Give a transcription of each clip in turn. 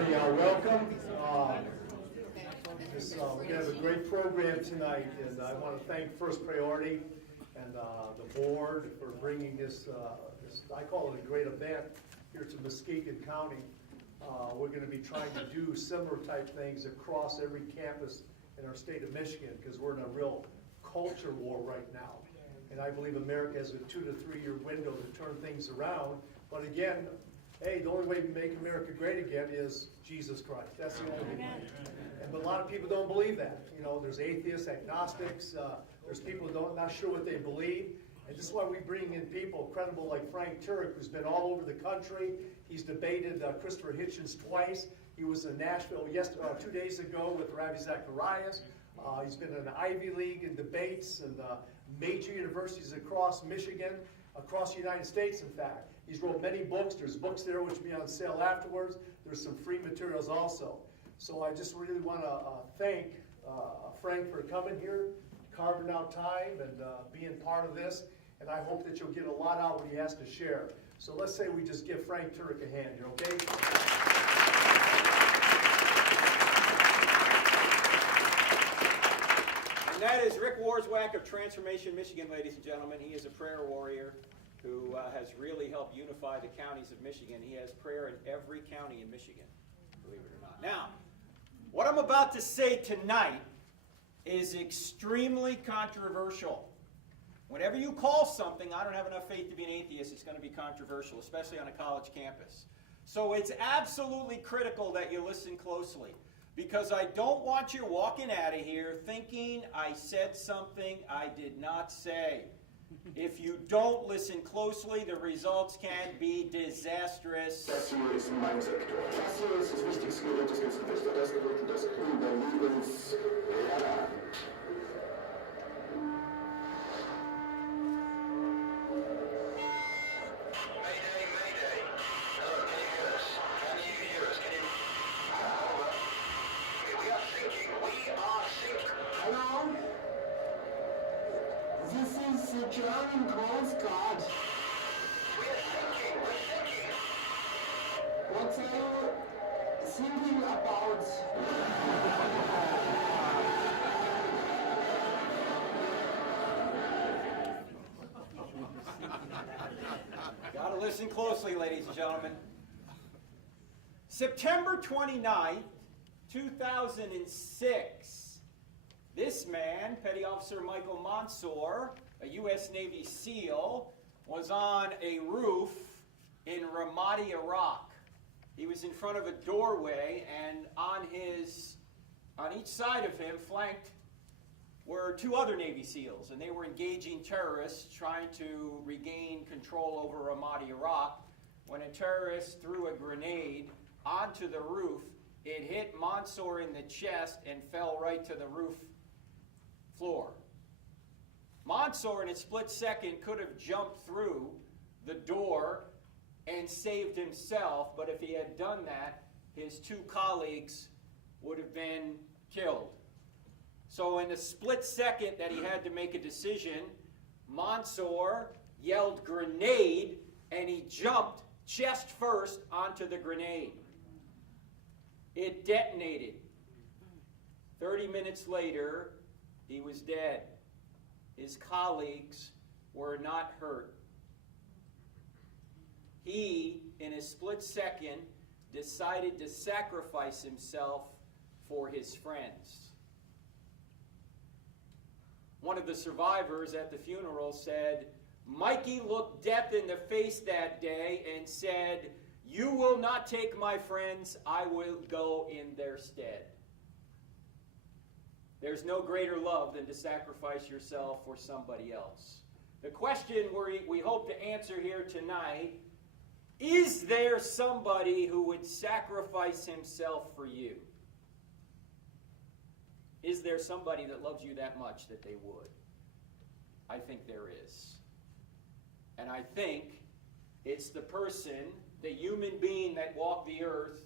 everybody. Welcome. We're going to have a great program tonight, and I want to thank First Priority and the board for bringing this, I call it a great event here to Muskegon County. We're going to be trying to do similar type things across every campus in our state of Michigan, because we're in a real culture war right now. And I believe America has a 2 to 3 year window to turn things around. But again, hey, the only way to make America great again is Jesus Christ. That's the only way. But a lot of people don't believe that. You know, there's atheists, agnostics, there's people who not sure what they believe. And this is why we bring in people credible like Frank Turek, who's been all over the country. He's debated Christopher Hitchens twice. He was in Nashville 2 days ago with Ravi Zacharias. He's been in the Ivy League in debates and major universities across Michigan, across the United States, in fact. He's wrote many books. There's books there which will be on sale afterwards. There's some free materials also. So I just really want to thank Frank for coming here, carving out time, and being part of this. And I hope that you'll get a lot out what he has to share. So let's say we just give Frank Turek a hand here, okay? And that is Rick Warswack of Transformation, Michigan, ladies and gentlemen. He is a prayer warrior who has really helped unify the counties of Michigan. He has prayer in every county in Michigan, believe it or not. Now, what I'm about to say tonight is extremely controversial. Whenever you call something, I don't have enough faith to be an atheist, it's going to be controversial, especially on a college campus. So it's absolutely critical that you listen closely, because I don't want you walking out of here thinking I said something I did not say. If you don't listen closely, the results can be disastrous. Das hier ist mein Sektor. Das hier ist das wichtigste Gerät des ganzen Berichten, das Überlebensradar. Mayday, Mayday. Hello, can you hear us? Can you hear us? Can you... Over. We are sinking. We are sinking. Hello? This is the German Coast Guard. We're sinking. What are you thinking about? Gotta listen closely, ladies and gentlemen. September 29th, 2006. This man, Petty Officer Michael Mansour, a U.S. Navy SEAL, was on a roof in Ramadi, Iraq. He was in front of a doorway, and on each side of him, flanked, were 2 other Navy SEALs, and they were engaging terrorists trying to regain control over Ramadi, Iraq, when a terrorist threw a grenade onto the roof. It hit Mansour in the chest and fell right to the roof floor. Mansour, in a split second, could have jumped through the door and saved himself, but if he had done that, his 2 colleagues would have been killed. So in the split second that he had to make a decision, Mansour yelled "grenade," and he jumped chest first onto the grenade. It detonated. 30 minutes later, he was dead. His colleagues were not hurt. He, in a split second, decided to sacrifice himself for his friends. One of the survivors at the funeral said, "Mikey looked death in the face that day and said, 'You will not take my friends, I will go in their stead.'" There's no greater love than to sacrifice yourself for somebody else. The question we hope to answer here tonight, is there somebody who would sacrifice himself for you? Is there somebody that loves you that much that they would? I think there is. And I think it's the person, the human being that walked the earth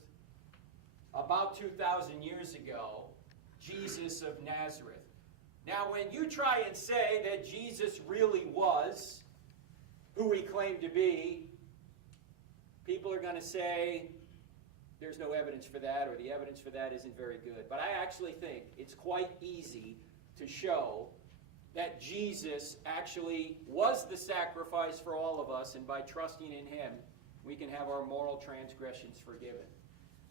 about 2,000 years ago, Jesus of Nazareth. Now, when you try and say that Jesus really was who he claimed to be, people are going to say, there's no evidence for that, or the evidence for that isn't very good. But I actually think it's quite easy to show that Jesus actually was the sacrifice for all of us, and by trusting in him, we can have our moral transgressions forgiven.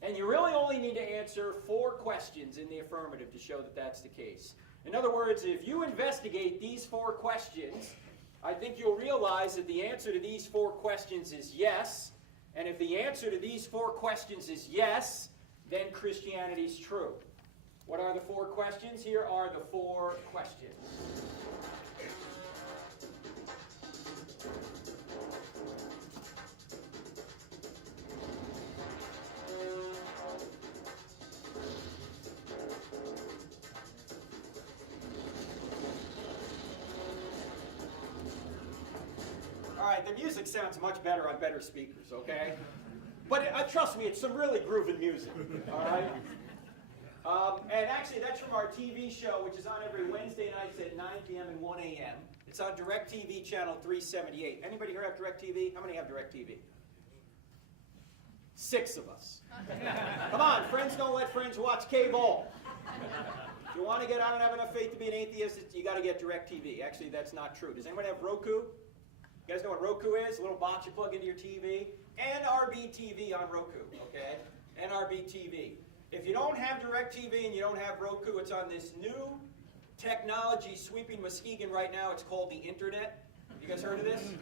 And you really only need to answer 4 questions in the affirmative to show that that's the case. In other words, if you investigate these 4 questions, I think you'll realize that the answer to these 4 questions is yes. And if the answer to these 4 questions is yes, then Christianity is true. What are the 4 questions? Here are the 4 questions. All right, the music sounds much better on better speakers, okay? But trust me, it's some really grooving music, all right? And actually, that's from our TV show, which is on every Wednesday nights at 9 p.m. and 1 a.m. It's on DirecTV channel 378. Anybody here have DirecTV? How many have DirecTV? 6 of us. Come on, friends don't let friends watch cable. If you want to get, I don't have enough faith to be an atheist, you got to get DirecTV. Actually, that's not true. Does anybody have Roku? You guys know what Roku is? A little box you plug into your TV. NRB-TV on Roku, okay? NRB-TV. If you don't have DirecTV and you don't have Roku, it's on this new technology sweeping Muskegon right now. It's called the Internet. You guys heard of this?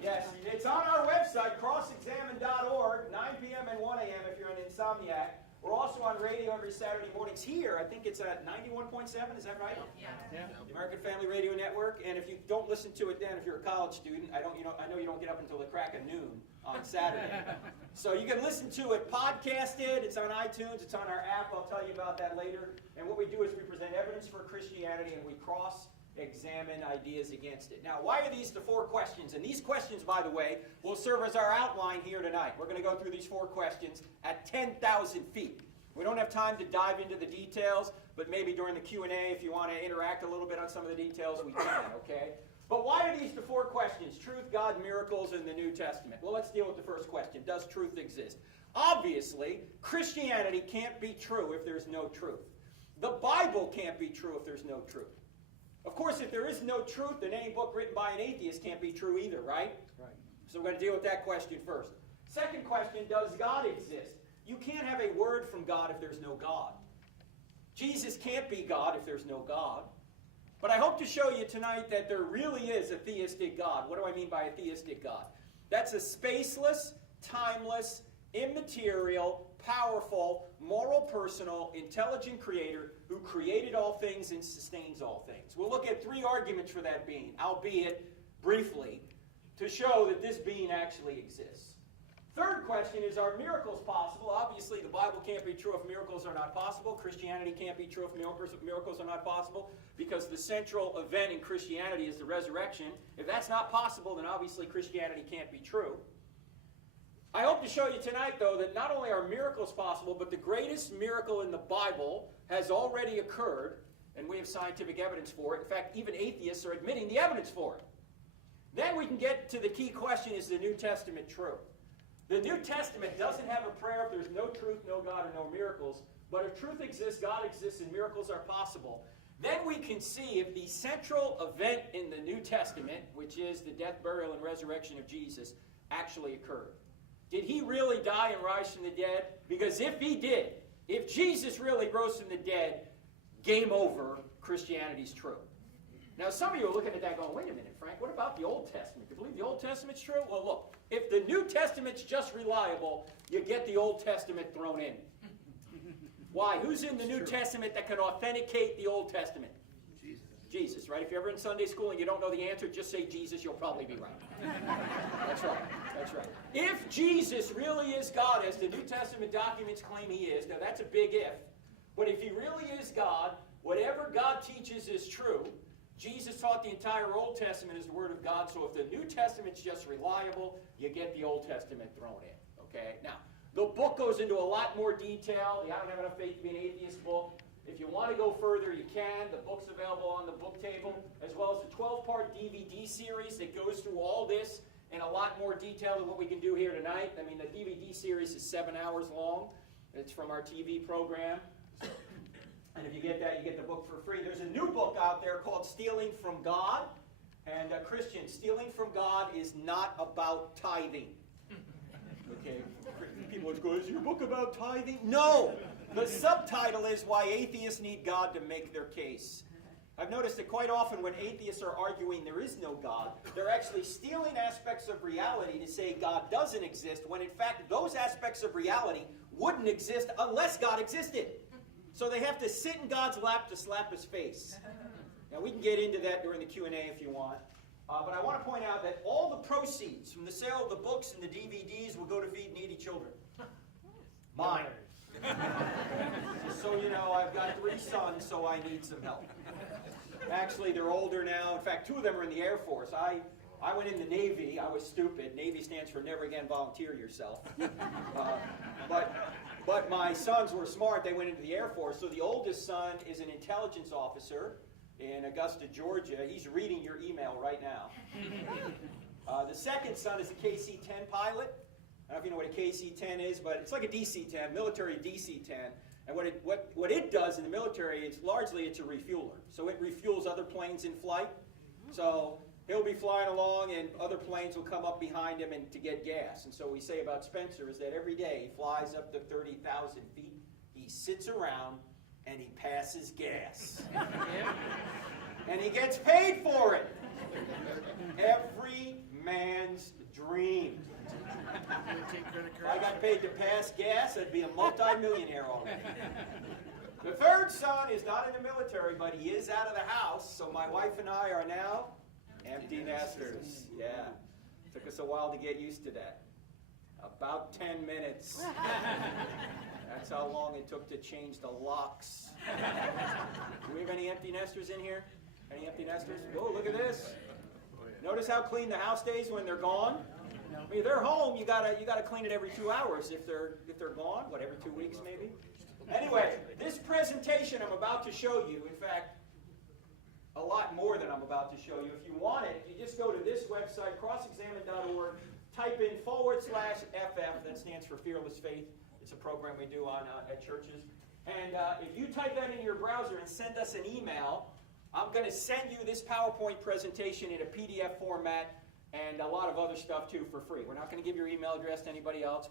Yes, it's on our website, crossexamine.org, 9 p.m. and 1 a.m. if you're an insomniac. We're also on radio every Saturday mornings here. I think it's at 91.7, is that right? Yeah. The American Family Radio Network. And if you don't listen to it then, if you're a college student, I know you don't get up until the crack of noon on Saturday. So you can listen to it podcasted. It's on iTunes. It's on our app. I'll tell you about that later. And what we do is we present evidence for Christianity and we cross-examine ideas against it. Now, why are these the 4 questions? And these questions, by the way, will serve as our outline here tonight. We're going to go through these 4 questions at 10,000 feet. We don't have time to dive into the details, but maybe during the Q&A, if you want to interact a little bit on some of the details, we can, okay? But why are these the 4 questions? Truth, God, miracles, and the New Testament. Well, let's deal with the first question. Does truth exist? Obviously, Christianity can't be true if there's no truth. The Bible can't be true if there's no truth. Of course, if there is no truth, then any book written by an atheist can't be true either, right? Right. So we're going to deal with that question first. Second question, does God exist? You can't have a word from God if there's no God. Jesus can't be God if there's no God. But I hope to show you tonight that there really is a theistic God. What do I mean by a theistic God? That's a spaceless, timeless, immaterial, powerful, moral, personal, intelligent creator who created all things and sustains all things. We'll look at 3 arguments for that being, albeit briefly, to show that this being actually exists. Third question is, are miracles possible? Obviously, the Bible can't be true if miracles are not possible. Christianity can't be true if miracles are not possible, because the central event in Christianity is the resurrection. If that's not possible, then obviously Christianity can't be true. I hope to show you tonight, though, that not only are miracles possible, but the greatest miracle in the Bible has already occurred, and we have scientific evidence for it. In fact, even atheists are admitting the evidence for it. Then we can get to the key question, is the New Testament true? The New Testament doesn't have a prayer if there's no truth, no God, or no miracles. But if truth exists, God exists, and miracles are possible, then we can see if the central event in the New Testament, which is the death, burial, and resurrection of Jesus, actually occurred. Did he really die and rise from the dead? Because if he did, if Jesus really rose from the dead, game over, Christianity's true. Now, some of you are looking at that going, wait a minute, Frank, what about the Old Testament? Do you believe the Old Testament's true? Well, look, if the New Testament's just reliable, you get the Old Testament thrown in. Why? Who's in the New Testament that can authenticate the Old Testament? Jesus. Jesus, right? If you're ever in Sunday school and you don't know the answer, just say Jesus, you'll probably be right. That's right. That's right. If Jesus really is God, as the New Testament documents claim he is, now that's a big if, but if he really is God, whatever God teaches is true. Jesus taught the entire Old Testament as the Word of God, so if the New Testament's just reliable, you get the Old Testament thrown in, okay? Now, the book goes into a lot more detail. The I Don't Have Enough Faith to Be an Atheist book. If you want to go further, you can. The book's available on the book table, as well as a 12-part DVD series that goes through all this in a lot more detail than what we can do here tonight. I mean, the DVD series is 7 hours long. It's from our TV program. And if you get that, you get the book for free. There's a new book out there called Stealing from God. And Christian, stealing from God is not about tithing. Okay, people always go, is your book about tithing? No! The subtitle is Why Atheists Need God to Make Their Case. I've noticed that quite often when atheists are arguing there is no God, they're actually stealing aspects of reality to say God doesn't exist, when in fact those aspects of reality wouldn't exist unless God existed. So they have to sit in God's lap to slap his face. Now we can get into that during the Q&A if you want. But I want to point out that all the proceeds from the sale of the books and the DVDs will go to feed needy children. Mine. Just so you know, I've got 3 sons, so I need some help. Actually, they're older now. In fact, 2 of them are in the Air Force. I went in the Navy. I was stupid. Navy stands for Never Again Volunteer Yourself. But my sons were smart. They went into the Air Force. So the oldest son is an intelligence officer in Augusta, Georgia. He's reading your email right now. The second son is a KC-10 pilot. I don't know if you know what a KC-10 is, but it's like a DC-10, military DC-10. And what it does in the military is largely it's a refueler. So it refuels other planes in flight. So he'll be flying along and other planes will come up behind him and to get gas. And so what we say about Spencer is that every day he flies up to 30,000 feet, he sits around, and he passes gas. And he gets paid for it. Every man's dream. If I got paid to pass gas, I'd be a multi-millionaire already. The third son is not in the military, but he is out of the house, so my wife and I are now empty nesters. Yeah. Took us a while to get used to that. About 10 minutes. That's how long it took to change the locks. Do we have any empty nesters in here? Any empty nesters? Oh, look at this. Notice how clean the house stays when they're gone? I mean, if they're home, you gotta clean it every 2 hours. If they're gone, what, every 2 weeks maybe? Anyway, this presentation I'm about to show you, in fact, a lot more than I'm about to show you. If you want it, you just go to this website, crossexamine.org, type in /FF, that stands for Fearless Faith. It's a program we do on at churches. And if you type that in your browser and send us an email, I'm going to send you this PowerPoint presentation in a PDF format and a lot of other stuff too for free. We're not going to give your email address to anybody else.